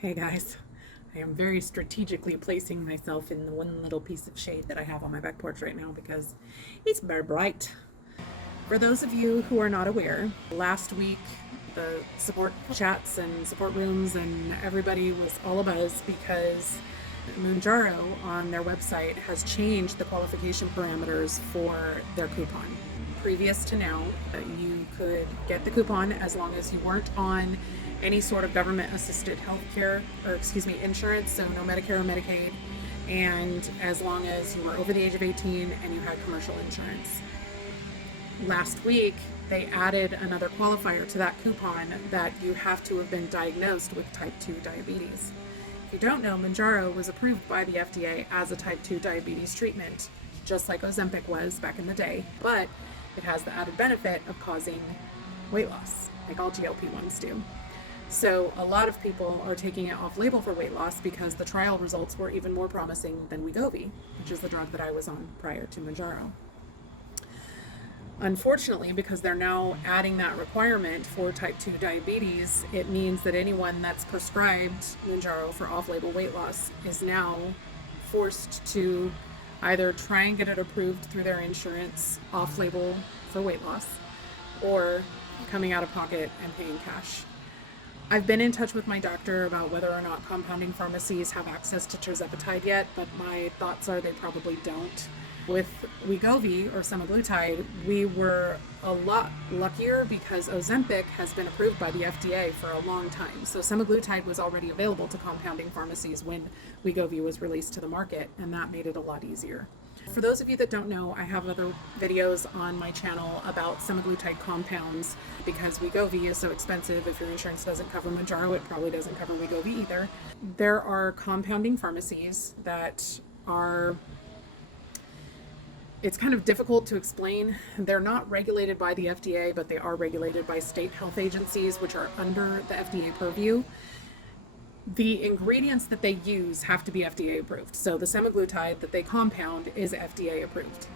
Hey guys, I am very strategically placing myself in the one little piece of shade that I have on my back porch right now because it's very bright. For those of you who are not aware, last week the support chats and support rooms and everybody was all abuzz because Mounjaro on their website has changed the qualification parameters for their coupon. Previous to now, you could get the coupon as long as you weren't on any sort of government assisted insurance, so no Medicare or Medicaid, and as long as you were over the age of 18 and you had commercial insurance. Last week, they added another qualifier to that coupon that you have to have been diagnosed with type 2 diabetes. If you don't know, Mounjaro was approved by the FDA as a type 2 diabetes treatment, just like Ozempic was back in the day, but it has the added benefit of causing weight loss, like all GLP-1s do. So a lot of people are taking it off label for weight loss because the trial results were even more promising than Wegovy, which is the drug that I was on prior to Mounjaro. Unfortunately, because they're now adding that requirement for type 2 diabetes, it means that anyone that's prescribed Mounjaro for off-label weight loss is now forced to either try and get it approved through their insurance off-label for weight loss or coming out of pocket and paying cash. I've been in touch with my doctor about whether or not compounding pharmacies have access to Tirzepatide yet, but my thoughts are they probably don't. With Wegovy or semaglutide, we were a lot luckier because Ozempic has been approved by the FDA for a long time. So semaglutide was already available to compounding pharmacies when Wegovy was released to the market, and that made it a lot easier. For those of you that don't know, I have other videos on my channel about semaglutide compounds because Wegovy is so expensive. If your insurance doesn't cover Mounjaro, it probably doesn't cover Wegovy either. There are compounding pharmacies that are, it's kind of difficult to explain. They're not regulated by the FDA, but they are regulated by state health agencies, which are under the FDA purview. The ingredients that they use have to be FDA approved. So the semaglutide that they compound is FDA approved.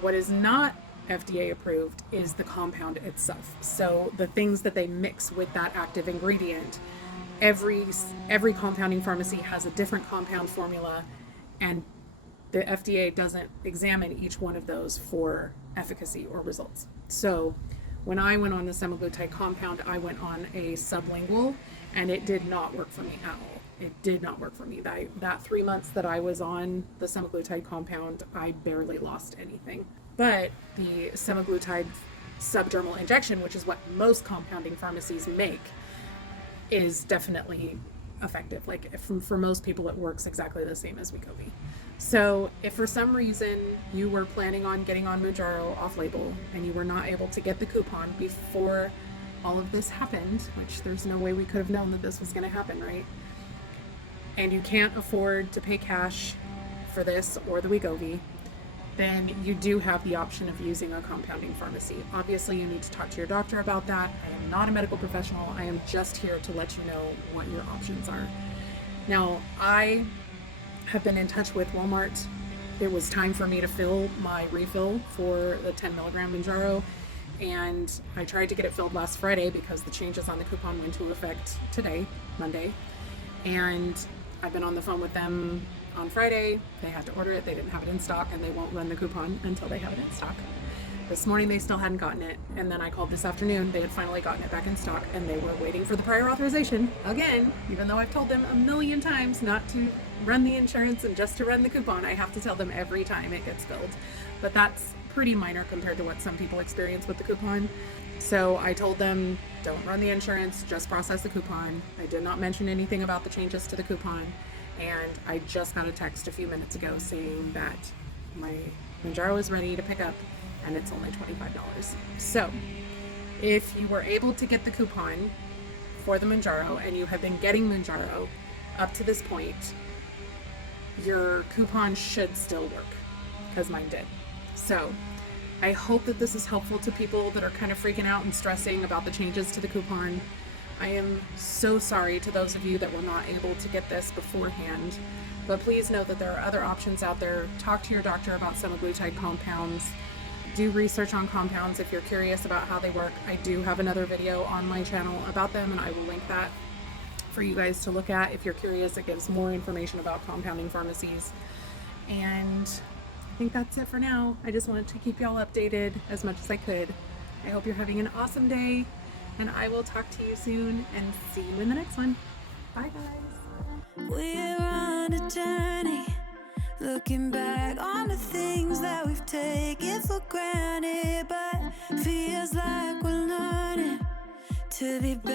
What is not FDA approved is the compound itself. So the things that they mix with that active ingredient, every compounding pharmacy has a different compound formula, and the FDA doesn't examine each one of those for efficacy or results. So when I went on the semaglutide compound, I went on a sublingual, and it did not work for me at all. It did not work for me. That 3 months that I was on the semaglutide compound, I barely lost anything. But the semaglutide subdermal injection, which is what most compounding pharmacies make, is definitely effective. Like for most people, it works exactly the same as Wegovy. So if for some reason you were planning on getting on Mounjaro off-label and you were not able to get the coupon before all of this happened, which there's no way we could have known that this was going to happen, right? And you can't afford to pay cash for this or the Wegovy, then you do have the option of using a compounding pharmacy. Obviously, you need to talk to your doctor about that. I am not a medical professional. I am just here to let you know what your options are. Now, I have been in touch with Walmart. It was time for me to fill my refill for the 10 milligram Mounjaro, and I tried to get it filled last Friday because the changes on the coupon went into effect today, Monday, and I've been on the phone with them on Friday. They had to order it. They didn't have it in stock, and they won't run the coupon until they have it in stock. This morning they still hadn't gotten it, and then I called this afternoon. They had finally gotten it back in stock, and they were waiting for the prior authorization again, even though I've told them a million times not to run the insurance and just to run the coupon. I have to tell them every time it gets filled, but that's pretty minor compared to what some people experience with the coupon. So I told them, don't run the insurance, just process the coupon. I did not mention anything about the changes to the coupon, and I just got a text a few minutes ago saying that my Mounjaro is ready to pick up, and it's only $25. So if you were able to get the coupon for the Mounjaro and you have been getting Mounjaro up to this point, your coupon should still work, because mine did. So I hope that this is helpful to people that are kind of freaking out and stressing about the changes to the coupon. I am so sorry to those of you that were not able to get this beforehand, but please know that there are other options out there. Talk to your doctor about semaglutide compounds. Do research on compounds if you're curious about how they work. I do have another video on my channel about them, and I will link that for you guys to look at if you're curious. It gives more information about compounding pharmacies. And I think that's it for now. I just wanted to keep y'all updated as much as I could. I hope you're having an awesome day, and I will talk to you soon and see you in the next one. Bye, guys. We're on a journey, looking back on the things that we've taken for granted, but feels like we're learning to be better.